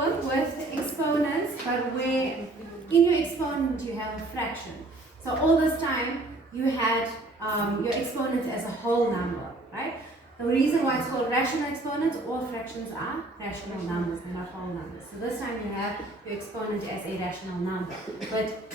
example with exponents, but where in your exponent you have a fraction. So all this time you had your exponents as a whole number, right? The reason why it's called rational exponents, all fractions are rational numbers, they're not whole numbers. So this time you have your exponent as a rational number. But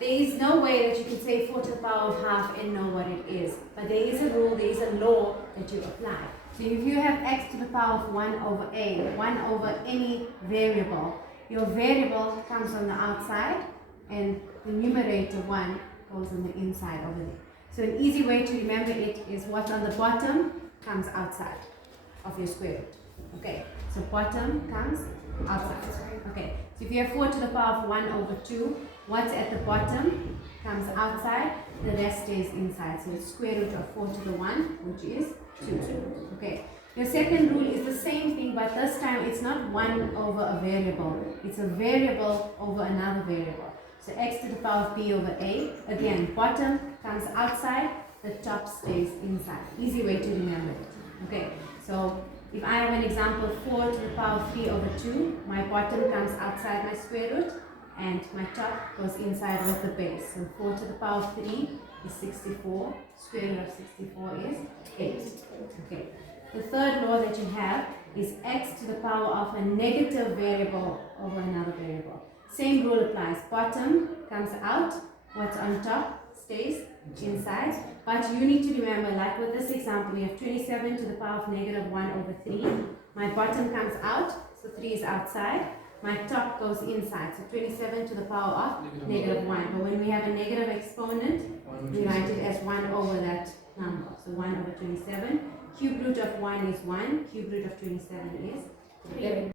there is no way that you can say 4 to the power of half and know what it is. But there is a rule, there is a law that you apply. So if you have x to the power of 1 over a, 1 over any variable, your variable comes on the outside and the numerator 1 goes on the inside over there. So an easy way to remember it is what's on the bottom comes outside of your square root. Okay, so bottom comes outside. Okay, so if you have 4 to the power of 1 over 2, what's at the bottom comes outside, the rest stays inside. So it's square root of 4 to the 1, which is 2. Okay, your second rule is the same thing, but this time it's not 1 over a variable. It's a variable over another variable. So x to the power of b over a, again, bottom comes outside, the top stays inside. Easy way to remember it. Okay, so if I have an example 4 to the power of 3 over 2, my bottom comes outside my square root and my top goes inside with the base. So 4 to the power of 3 is 64, square root of 64 is 8. Okay, the third law that you have is x to the power of a negative variable over another variable. Same rule applies. Bottom comes out, what's on top stays inside. But you need to remember, like with this example, we have 27 to the power of negative 1 over 3. My bottom comes out, so 3 is outside. My top goes inside, so 27 to the power of negative 1. But when we have a negative exponent, we write it as 1 over that number. So 1 over 27. Cube root of 1 is 1. Cube root of 27 is 3.